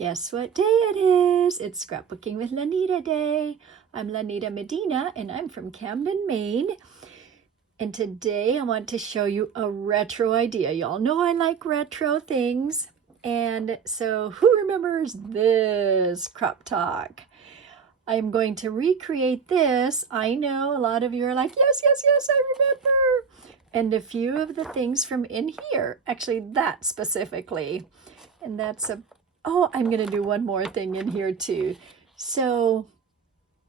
Guess what day it is? It's Scrapbooking with Lanita Day. I'm Lanita Medina and I'm from Camden, Maine. And today I want to show you a retro idea. Y'all know I like retro things. And so who remembers this CropTalk? I'm going to recreate this. I know a lot of you are like, yes, yes, yes, I remember. And a few of the things from in here, actually that specifically. And that's oh, I'm going to do one more thing in here too. So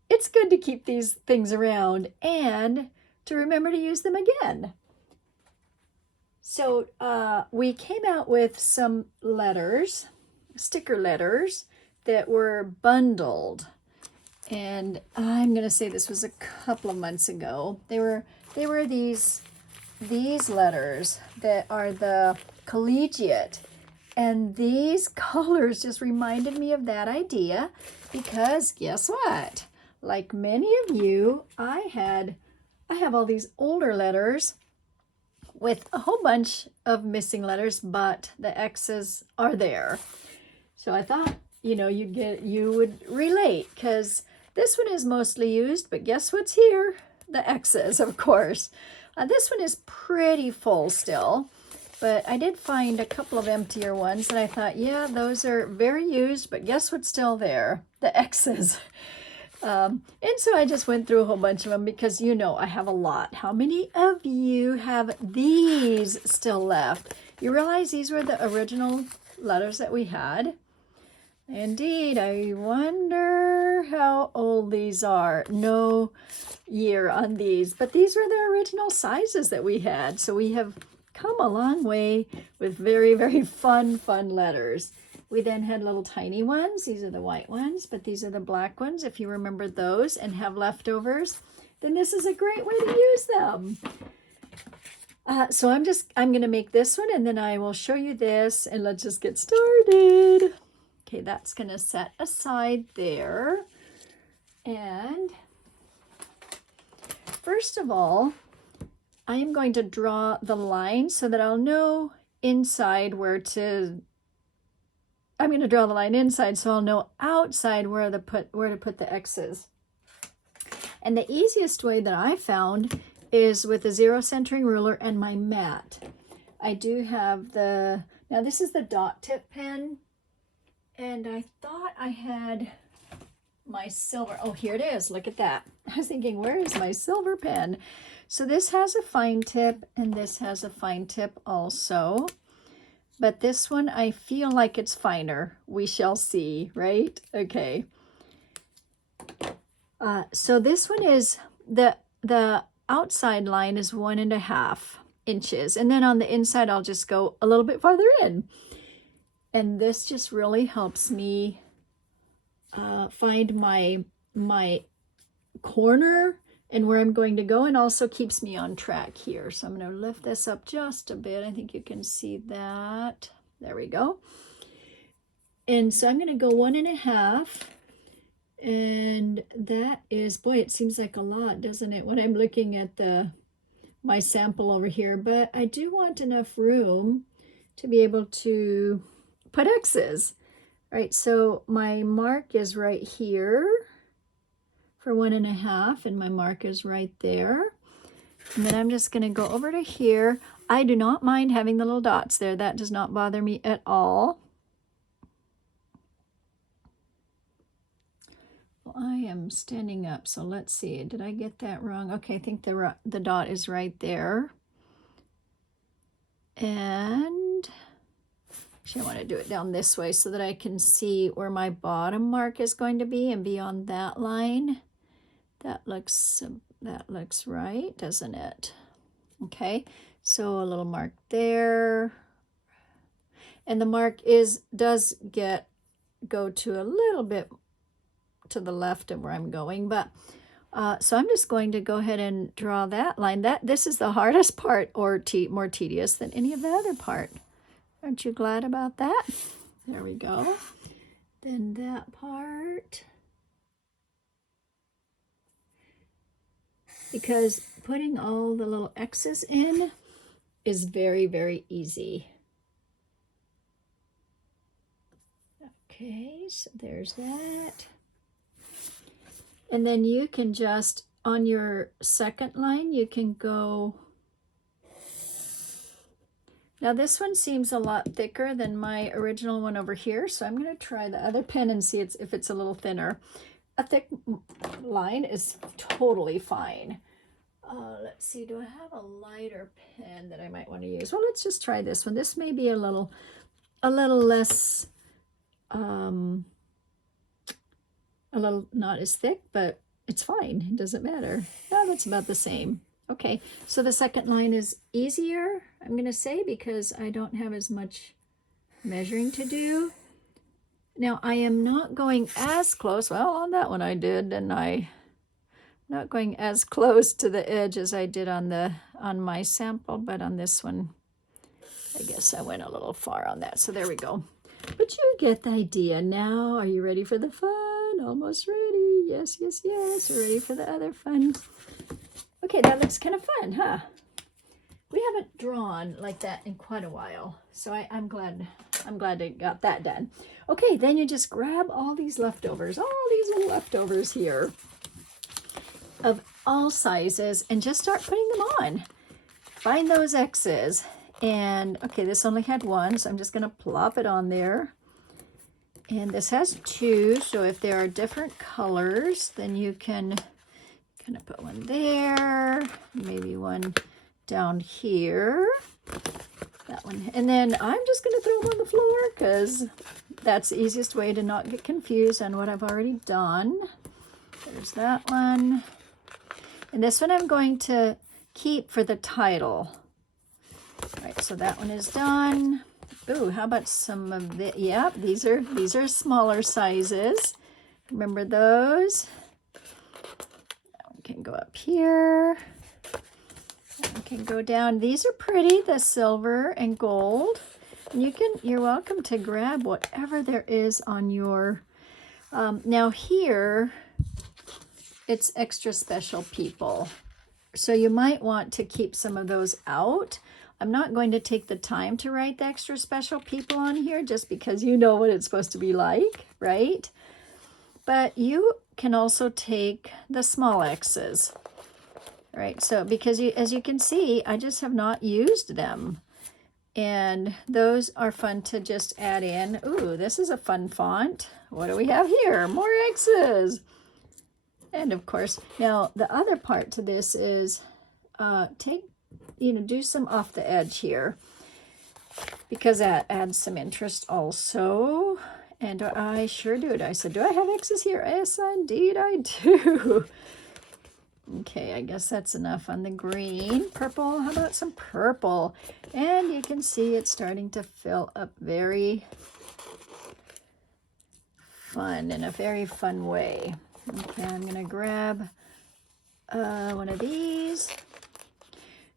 it's good to keep these things around and to remember to use them again. So we came out with some letters, sticker letters that were bundled. And I'm going to say this was a couple of months ago. They were these letters that are the collegiate. And these colors just reminded me of that idea because guess what? Like many of you, I have all these older letters with a whole bunch of missing letters, but the X's are there. So I thought, you know, you would relate because this one is mostly used, but guess what's here? The X's, of course. This one is pretty full still. But I did find a couple of emptier ones and I thought, yeah, those are very used, but guess what's still there? The X's. And so I just went through a whole bunch of them because, you know, I have a lot. How many of you have these still left? You realize these were the original letters that we had? Indeed, I wonder how old these are. No year on these, but these were the original sizes that we had. So we have come a long way with very, very fun letters. We then had little tiny ones. These are the white ones, but these are the black ones. If you remember those and have leftovers, then this is a great way to use them. So I'm going to make this one and then I will show you this and let's just get started. Okay, that's going to set aside there. And first of all, I am going to draw the line so that I'll know inside where to, I'm going to draw the line inside so I'll know outside where to put the X's. And the easiest way that I found is with the zero centering ruler and my mat. I do have now this is the dot tip pen. And I thought I had my silver. Oh, here it is. Look at that. I was thinking, where is my silver pen? So this has a fine tip and this has a fine tip also. But this one, I feel like it's finer. We shall see, right? Okay. So this one is, the outside line is 1.5 inches. And then on the inside, I'll just go a little bit farther in. And this just really helps me find my corner and where I'm going to go, and also keeps me on track here. So I'm going to lift this up just a bit. I think you can see that. There we go. And so I'm going to go 1.5. And that is, boy, it seems like a lot, doesn't it, when I'm looking at my sample over here. But I do want enough room to be able to put X's. All right, so my mark is right here for 1.5, and my mark is right there. And then I'm just going to go over to here. I do not mind having the little dots there. That does not bother me at all. Well, I am standing up, so let's see. Did I get that wrong? Okay, I think the dot is right there. And actually, I want to do it down this way so that I can see where my bottom mark is going to be, and beyond that line. That looks right, doesn't it? Okay, so a little mark there. And the mark does go to a little bit to the left of where I'm going, but so I'm just going to go ahead and draw that line. This is the hardest part, or more tedious than any of the other part. Aren't you glad about that? There we go. Then that part. Because putting all the little X's in is very, very easy. Okay, so there's that. And then you can just, on your second line, you can go. Now this one seems a lot thicker than my original one over here, so I'm going to try the other pen and see if it's a little thinner. A thick line is totally fine. Let's see, do I have a lighter pen that I might want to use? Well, let's just try this one. This may be a little less, a little not as thick, but it's fine. It doesn't matter. Oh, that's about the same. Okay, so the second line is easier, I'm going to say, because I don't have as much measuring to do. Now, I am not going as close. Well, on that one I did, didn't I? Not going as close to the edge as I did on my sample, but on this one, I guess I went a little far on that. So there we go. But you get the idea now. Are you ready for the fun? Almost ready. Yes, yes, yes. We're ready for the other fun. Okay, that looks kind of fun, huh? We haven't drawn like that in quite a while, so I'm glad I got that done. Okay, then you just grab all these leftovers, all these little leftovers here of all sizes, and just start putting them on. Find those X's, and okay, this only had one, so I'm just going to plop it on there. And this has two, so if there are different colors, then you can kind of put one there, maybe one down here, that one, and then I'm just going to throw them on the floor because that's the easiest way to not get confused on what I've already done. There's that one, and this one I'm going to keep for the title. All right, so that one is done. Ooh, how about some of the, yeah, these are smaller sizes. Remember those? That one can go up here. That one can go down. These are pretty, the silver and gold. And you're welcome to grab whatever there is on your, now here, it's extra special people. So you might want to keep some of those out. I'm not going to take the time to write the extra special people on here just because you know what it's supposed to be like, right? But you can also take the small X's, right? So because as you can see, I just have not used them. And those are fun to just add in. Ooh, this is a fun font. What do we have here? More X's. And of course, now the other part to this is do some off the edge here because that adds some interest also. And I sure do. I said, do I have X's here? Yes, indeed I do. Okay, I guess that's enough on the green. Purple, how about some purple? And you can see it's starting to fill up very fun, in a very fun way. Okay, I'm gonna grab one of these.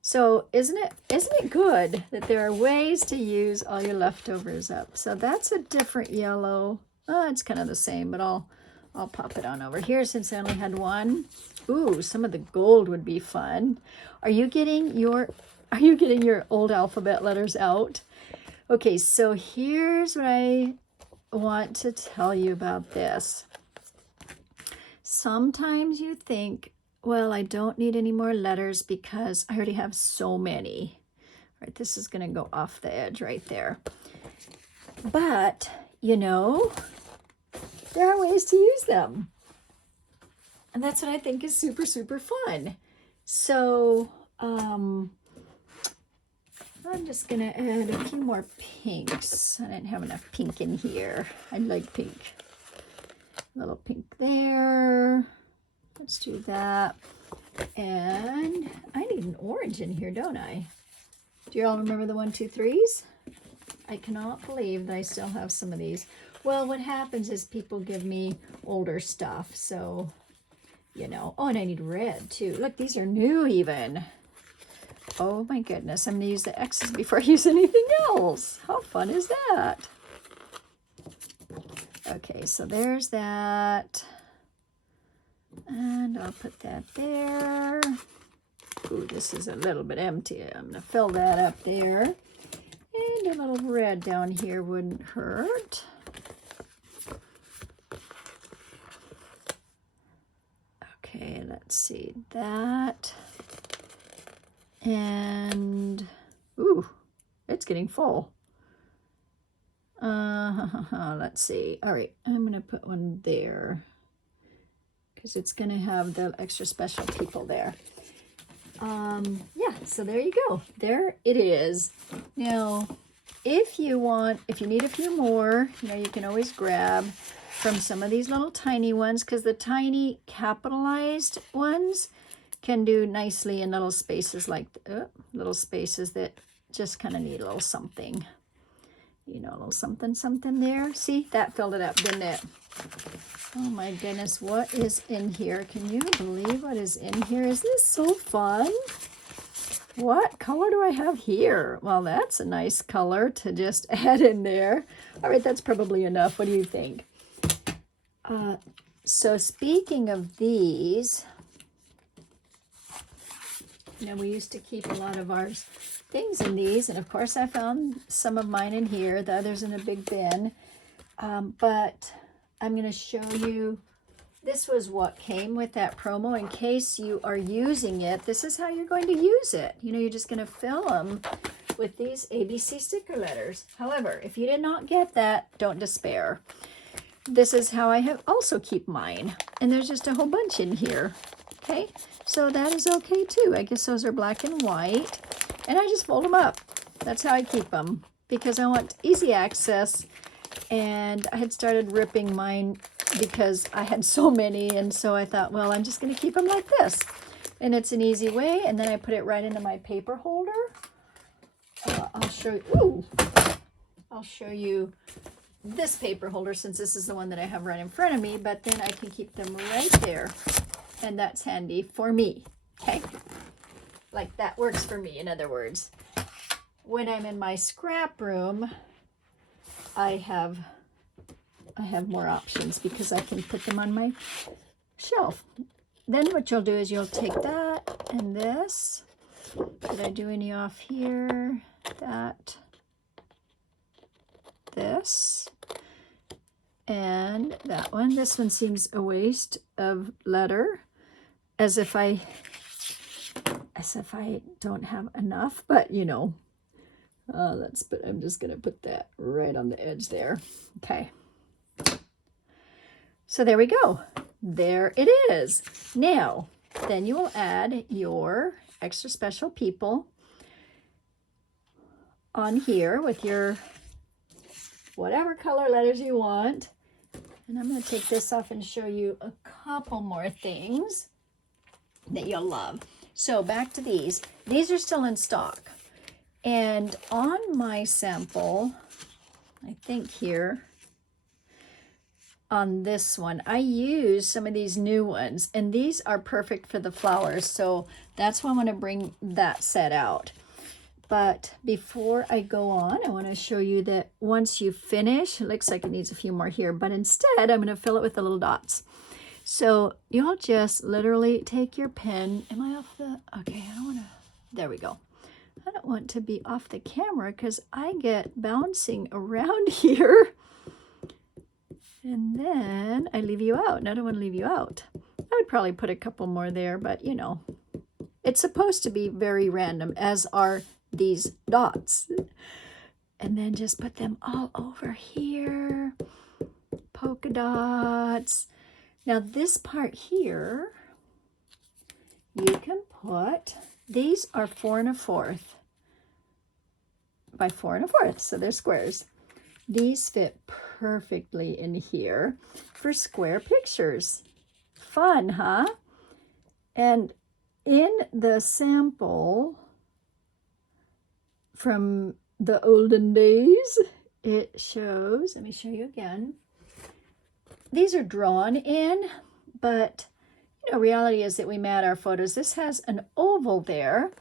So isn't it good that there are ways to use all your leftovers up? So that's a different yellow. It's kind of the same, but I'll pop it on over here since I only had one. Ooh, some of the gold would be fun. Are you getting your old alphabet letters out? Okay, so here's what I want to tell you about this. Sometimes you think, well, I don't need any more letters because I already have so many. All right, this is going to go off the edge right there. But, there are ways to use them. And that's what I think is super, super fun. So, I'm just going to add a few more pinks. I didn't have enough pink in here. I like pink. A little pink there. Let's do that. And I need an orange in here, don't I? Do you all remember the 1, 2, 3s? I cannot believe that I still have some of these. Well, what happens is people give me older stuff, so, Oh, and I need red, too. Look, these are new even. Oh, my goodness. I'm going to use the X's before I use anything else. How fun is that? Okay, so there's that. And I'll put that there. Ooh, this is a little bit empty. I'm going to fill that up there. And a little red down here wouldn't hurt. let's see, that. And, ooh, it's getting full. Let's see. All right, I'm going to put one there because it's going to have the extra special people there. Yeah, so there you go. There it is. Now, if you need a few more, you know, you can always grab from some of these little tiny ones, because the tiny capitalized ones can do nicely in little spaces like little spaces that just kind of need a little something. You know, a little something, something there. See, that filled it up, didn't it? Oh my goodness, what is in here? Can you believe what is in here? Isn't this so fun? What color do I have here? Well, that's a nice color to just add in there. All right, that's probably enough. What do you think? So speaking of these, you know, we used to keep a lot of our things in these, and of course I found some of mine in here, the others in a big bin, but I'm going to show you, this was what came with that promo. In case you are using it, this is how you're going to use it. You know, you're just going to fill them with these ABC sticker letters. However, if you did not get that, don't despair. This is how I have also keep mine, and there's just a whole bunch in here. Okay, so that is okay too. I guess those are black and white, and I just fold them up. That's how I keep them, because I want easy access, and I had started ripping mine because I had so many, and so I thought, well, I'm just going to keep them like this, and it's an easy way. And then I put it right into my paper holder. I'll show you. Ooh, I'll show you this paper holder, since this is the one that I have right in front of me, but then I can keep them right there, and that's handy for me. Okay, like that works for me. In other words, when I'm in my scrap room, I have more options because I can put them on my shelf. Then what you'll do is you'll take that and this. Did I do any off here? That, this, and that one. This one seems a waste of letter, as if I don't have enough, but you know, I'm just gonna put that right on the edge there. Okay, so there we go. There it is. Now then you will add your extra special people on here with your whatever color letters you want. And I'm going to take this off and show you a couple more things that you'll love. So back to these. These are still in stock. And on my sample, I think here, on this one, I use some of these new ones, and these are perfect for the flowers. So that's why I want to bring that set out. But before I go on, I want to show you that once you finish, it looks like it needs a few more here, but instead I'm going to fill it with the little dots. So you'll just literally take your pen. Am I off the, okay, I don't want to, there we go. I don't want to be off the camera because I get bouncing around here. And then I leave you out, and I don't want to leave you out. I would probably put a couple more there, but you know, it's supposed to be very random, as are these dots. And then just put them all over here. Polka dots. Now this part here, you can put, these are 4 1/4 by 4 1/4, so they're squares. These fit perfectly in here for square pictures. Fun, huh? And in the sample from the olden days, it shows, let me show you again. These are drawn in, but you know, reality is that we mat our photos. This has an oval there,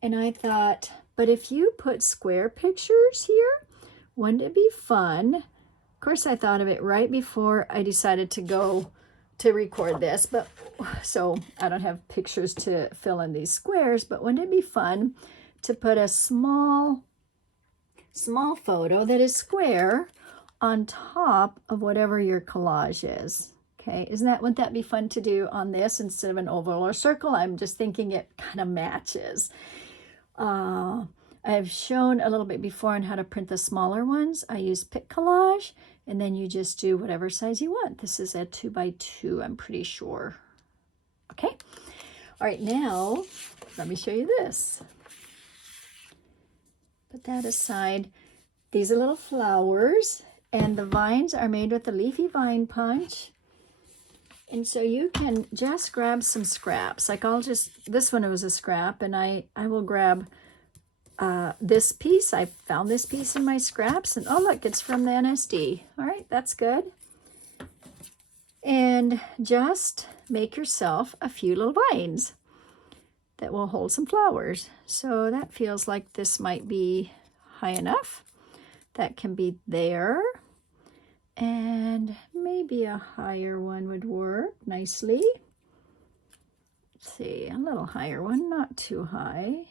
and I thought, but if you put square pictures here, wouldn't it be fun? Of course, I thought of it right before I decided to go to record this, but so I don't have pictures to fill in these squares, but wouldn't it be fun to put a small photo that is square on top of whatever your collage is? Okay, wouldn't that be fun to do on this instead of an oval or circle? I'm just thinking it kind of matches. I've shown a little bit before on how to print the smaller ones. I use Pick Collage, and then you just do whatever size you want. This is a 2x2, I'm pretty sure. Okay, all right, now let me show you this. Put that aside. These are little flowers, and the vines are made with the leafy vine punch. And so you can just grab some scraps. Like this one was a scrap, and I will grab this piece. I found this piece in my scraps, and oh look, it's from the NSD. All right, that's good. And just make yourself a few little vines that will hold some flowers. So that feels like this might be high enough. That can be there. And maybe a higher one would work nicely. Let's see, a little higher one, not too high.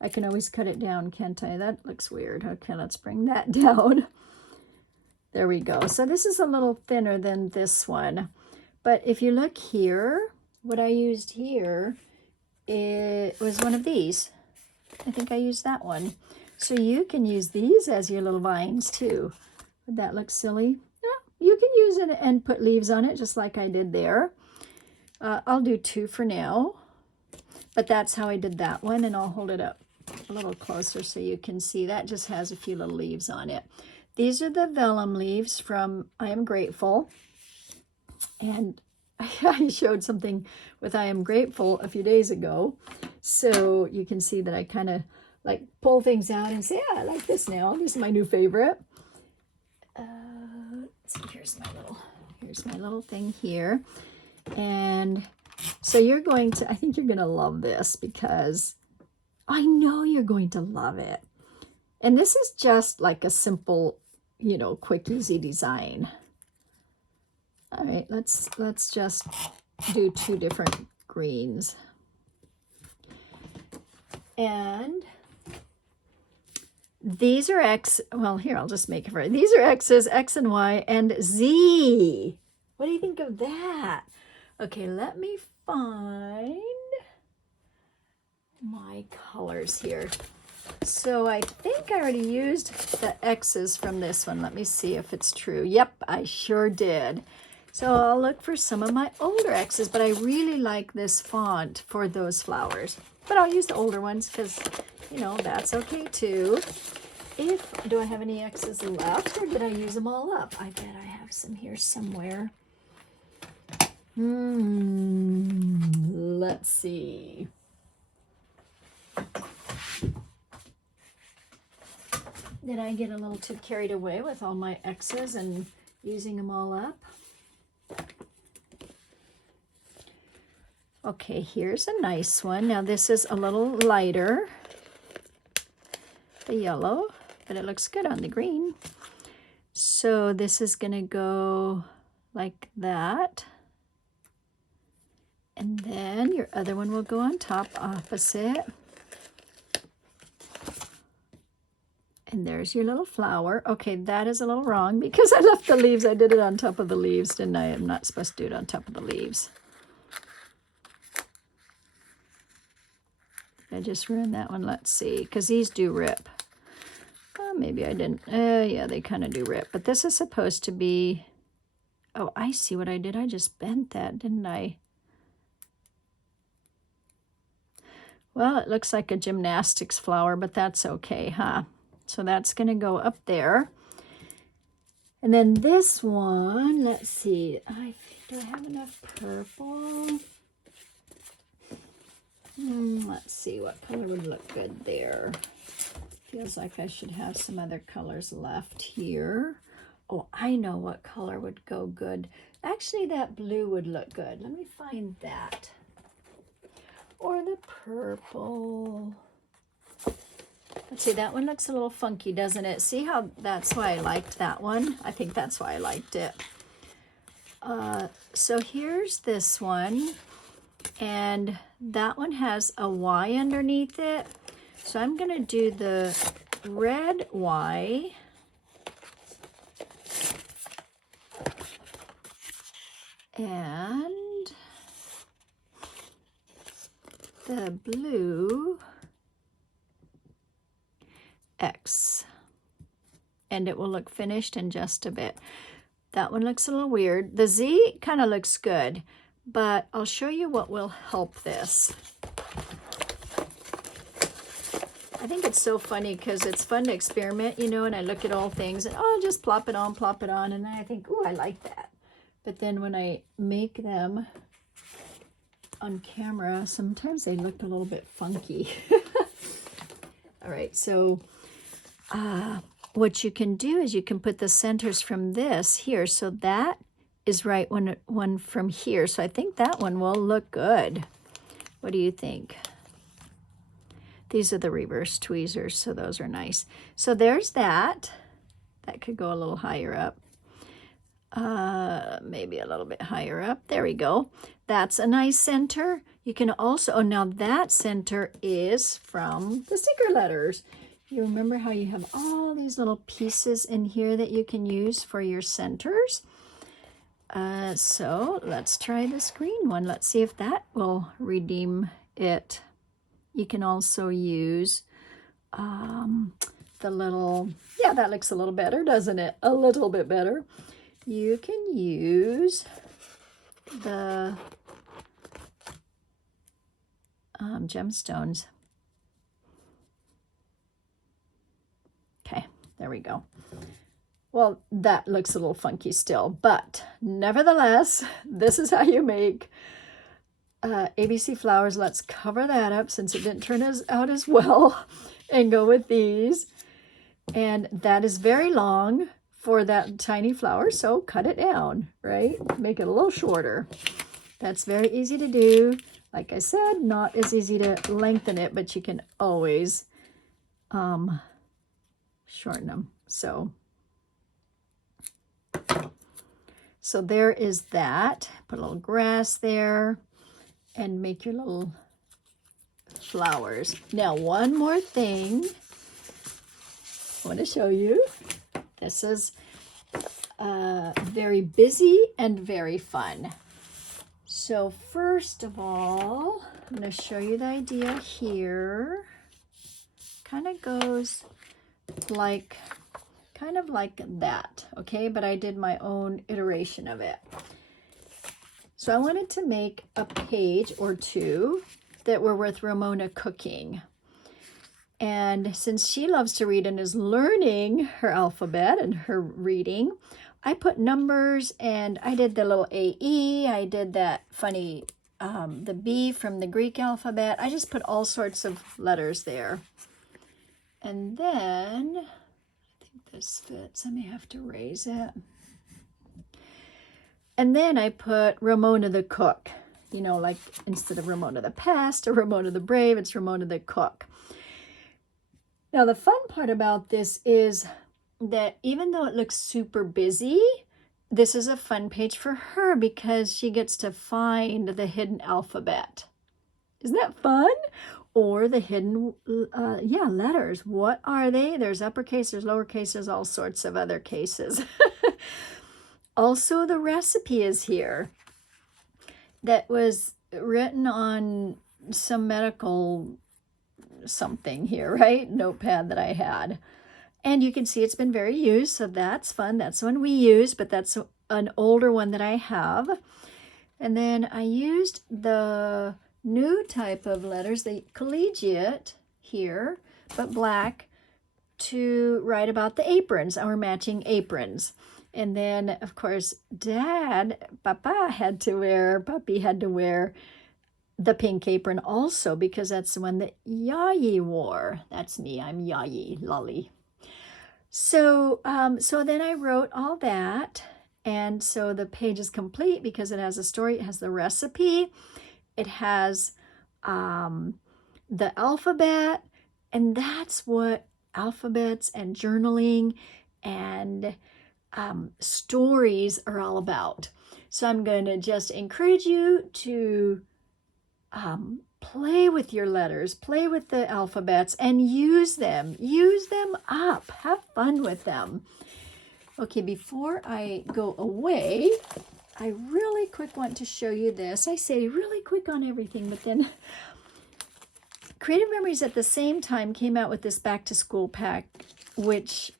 I can always cut it down, can't I? That looks weird. Okay, let's bring that down. There we go. So this is a little thinner than this one. But if you look here, what I used here, it was one of these. I think I used that one. So you can use these as your little vines too. Would that look silly? Yeah, you can use it and put leaves on it just like I did there. I'll do 2 for now. But that's how I did that one, and I'll hold it up a little closer so you can see. That just has a few little leaves on it. These are the vellum leaves from I Am Grateful. And I showed something with I Am Grateful a few days ago. So you can see that I kind of like pull things out and say, yeah, I like this now. This is my new favorite. Let's see, here's my little thing here. And so you're going to, I think you're going to love this because I know you're going to love it. And this is just like a simple, you know, quick, easy design. All right, let's just do 2 different greens. And these are X, well, here, I'll just make it for you. These are X's, X and Y, and Z. What do you think of that? Okay, let me find my colors here. So I think I already used the X's from this one. Let me see if it's true. Yep, I sure did. So I'll look for some of my older X's, but I really like this font for those flowers. But I'll use the older ones because, you know, that's okay too. Do I have any X's left, or did I use them all up? I bet I have some here somewhere. Let's see. Did I get a little too carried away with all my X's and using them all up? Okay, here's a nice one. Now this is a little lighter, the yellow, but it looks good on the green. So this is gonna go like that. And then your other one will go on top opposite. And there's your little flower. Okay, that is a little wrong because I left the leaves. I did it on top of the leaves, didn't I? I'm not supposed to do it on top of the leaves. I just ruined that one. Let's see, because these do rip. Maybe I didn't. Yeah, they kind of do rip. But this is supposed to be... Oh, I see what I did. I just bent that, didn't I? Well, it looks like a gymnastics flower, but that's okay, huh? So that's going to go up there. And then this one, let's see. Do I have enough purple? Let's see what color would look good there. Feels like I should have some other colors left here. Oh, I know what color would go good. Actually, that blue would look good. Let me find that. Or the purple. Let's see, that one looks a little funky, doesn't it? See how that's why I liked that one? I think that's why I liked it. So here's this one. And that one has a Y underneath it. So I'm going to do the red Y. and the blue X. And it will look finished in just a bit. That one looks a little weird. The Z kind of looks good, but I'll show you what will help this. I think it's so funny because it's fun to experiment, you know, and I look at all things and, oh, just plop it on, and I think, oh, I like that. But then when I make them on camera, sometimes they look a little bit funky. All right, so what you can do is you can put the centers from this here. So that is right one from here. So I think that one will look good. What do you think? These are the reverse tweezers, so those are nice. So there's that. That could go a little higher up. Maybe a little bit higher up. There we go. That's a nice center. You can also, oh, now that center is from the sticker letters. You remember how you have all these little pieces in here that you can use for your centers? So let's try this green one. Let's see if that will redeem it. You can also use the little, yeah, that looks a little better, doesn't it? A little bit better. You can use the gemstones. Okay, there we go. Well, that looks a little funky still, but nevertheless, this is how you make ABC flowers. Let's cover that up since it didn't turn out as well and go with these. And that is very long for that tiny flower, so cut it down, right? Make it a little shorter. That's very easy to do. Like I said, not as easy to lengthen it, but you can always shorten them. So there is that. Put a little grass there and make your little flowers. Now, one more thing I want to show you. This is very busy and very fun. So first of all, I'm going to show you the idea here. Kind of goes like, kind of like that, okay? But I did my own iteration of it. So I wanted to make a page or two that were with Ramona cooking. And since she loves to read and is learning her alphabet and her reading, I put numbers and I did the little AE. I did that funny, the B from the Greek alphabet. I just put all sorts of letters there. And then, I think this fits. I may have to raise it. And then I put Ramona the cook. You know, like instead of Ramona the pest or Ramona the brave, it's Ramona the cook. Now, the fun part about this is that even though it looks super busy, this is a fun page for her because she gets to find the hidden alphabet. Isn't that fun? Or the hidden, letters. What are they? There's uppercase, there's lowercase, there's all sorts of other cases. Also, the recipe is here that was written on some medical something here, right? Notepad that I had. And you can see it's been very used, so that's fun. That's one we use, but that's an older one that I have. And then I used the new type of letters, the collegiate here, but black, to write about the aprons, our matching aprons. And then, of course, Puppy had to wear the pink apron also because that's the one that Yayi wore. That's me, I'm Yayi, Lolly. So, so then I wrote all that. And so the page is complete because it has a story, it has the recipe, it has the alphabet, and that's what alphabets and journaling and stories are all about. So I'm going to just encourage you to play with your letters, play with the alphabets, and use them up, have fun with them. Okay, before I go away, I really quick want to show you this. I say really quick on everything, but then Creative Memories at the same time came out with this back to school pack,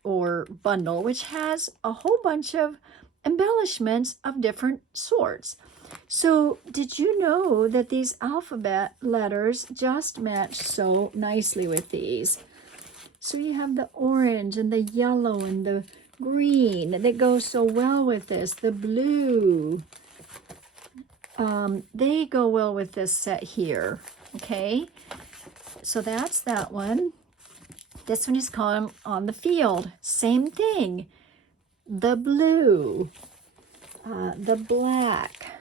or bundle, which has a whole bunch of embellishments of different sorts. So did you know that these alphabet letters just match so nicely with these? So you have the orange and the yellow and the green that goes so well with this. The blue, they go well with this set here. Okay, so that's that one. This one is called On the Field. Same thing. The blue, the black,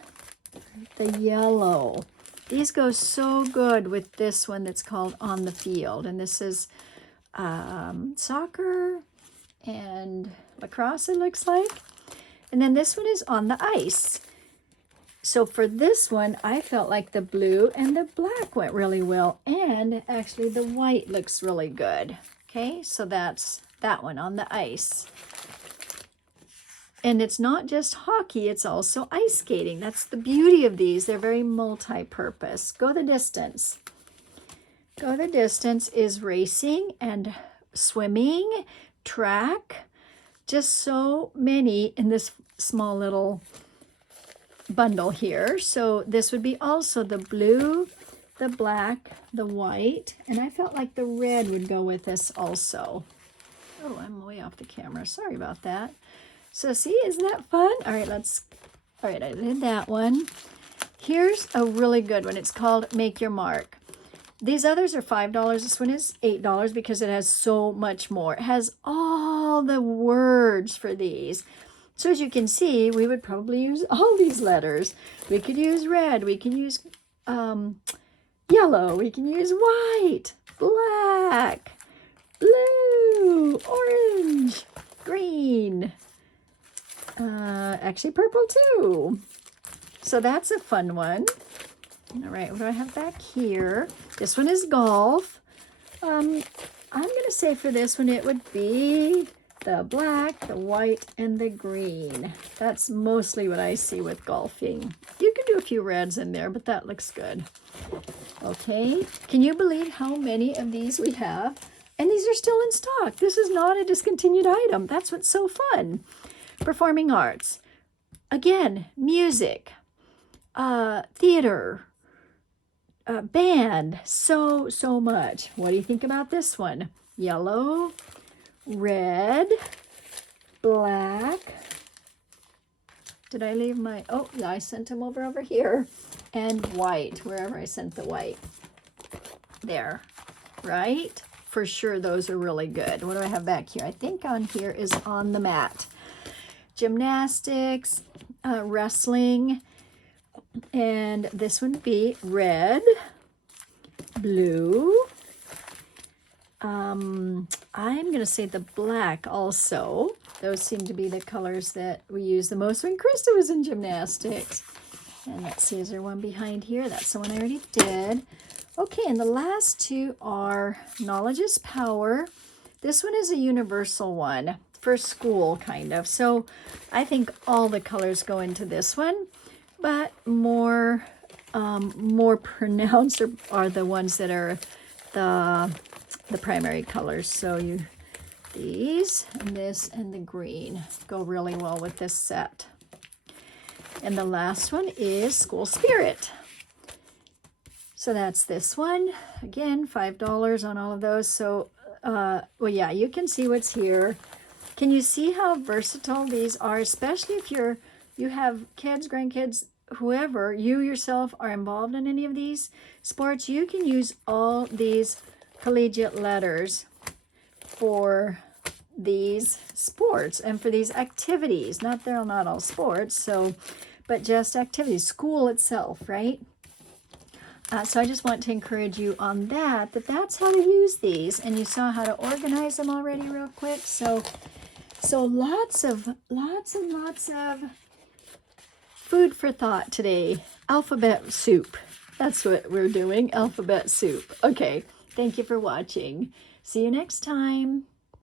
the yellow. These go so good with this one that's called On the Field. And this is soccer and lacrosse, it looks like. And then this one is On the Ice. So for this one, I felt like the blue and the black went really well. And actually the white looks really good. Okay, so that's that one, On the Ice. And it's not just hockey, it's also ice skating. That's the beauty of these. They're very multi-purpose. Go the Distance. Go the Distance is racing and swimming, track, just so many in this small little bundle here. So this would be also the blue, the black, the white, and I felt like the red would go with this also. Oh, I'm way off the camera. Sorry about that. So see, isn't that fun? All right, I did that one. Here's a really good one. It's called Make Your Mark. These others are $5. This one is $8 because it has so much more. It has all the words for these. So as you can see, we would probably use all these letters. We could use red. We can use yellow. We can use white, black, blue, orange, green. Actually purple too. So that's a fun one. All right, what do I have back here? This one is golf. I'm going to say for this one it would be the black, the white, and the green. That's mostly what I see with golfing. You can do a few reds in there, but that looks good. Okay, can you believe how many of these we have? And these are still in stock. This is not a discontinued item. That's what's so fun. Performing arts. Again, music, theater, band, so much. What do you think about this one? Yellow, red, black. Did I leave my, oh, yeah, I sent them over here. And white, wherever I sent the white. There, right? For sure, those are really good. What do I have back here? I think on here is On the Mat. Gymnastics, wrestling, and this would be red, blue. I'm going to say the black also. Those seem to be the colors that we use the most when Krista was in gymnastics. And let's see, is there one behind here? That's the one I already did. Okay, and the last two are Knowledge is Power. This one is a universal one for school, kind of. So I think all the colors go into this one, but more pronounced are the ones that are the primary colors. So these and this and the green go really well with this set. And the last one is School Spirit. So that's this one. Again, $5 on all of those. So, well, yeah, you can see what's here. Can you see how versatile these are, especially if you have kids, grandkids, whoever, you yourself are involved in any of these sports? You can use all these collegiate letters for these sports and for these activities. They're not all sports, so, but just activities, school itself, right? So I just want to encourage you on that's how to use these. And you saw how to organize them already real quick. So lots of food for thought today. Alphabet soup. That's what we're doing, alphabet soup. Okay, thank you for watching. See you next time.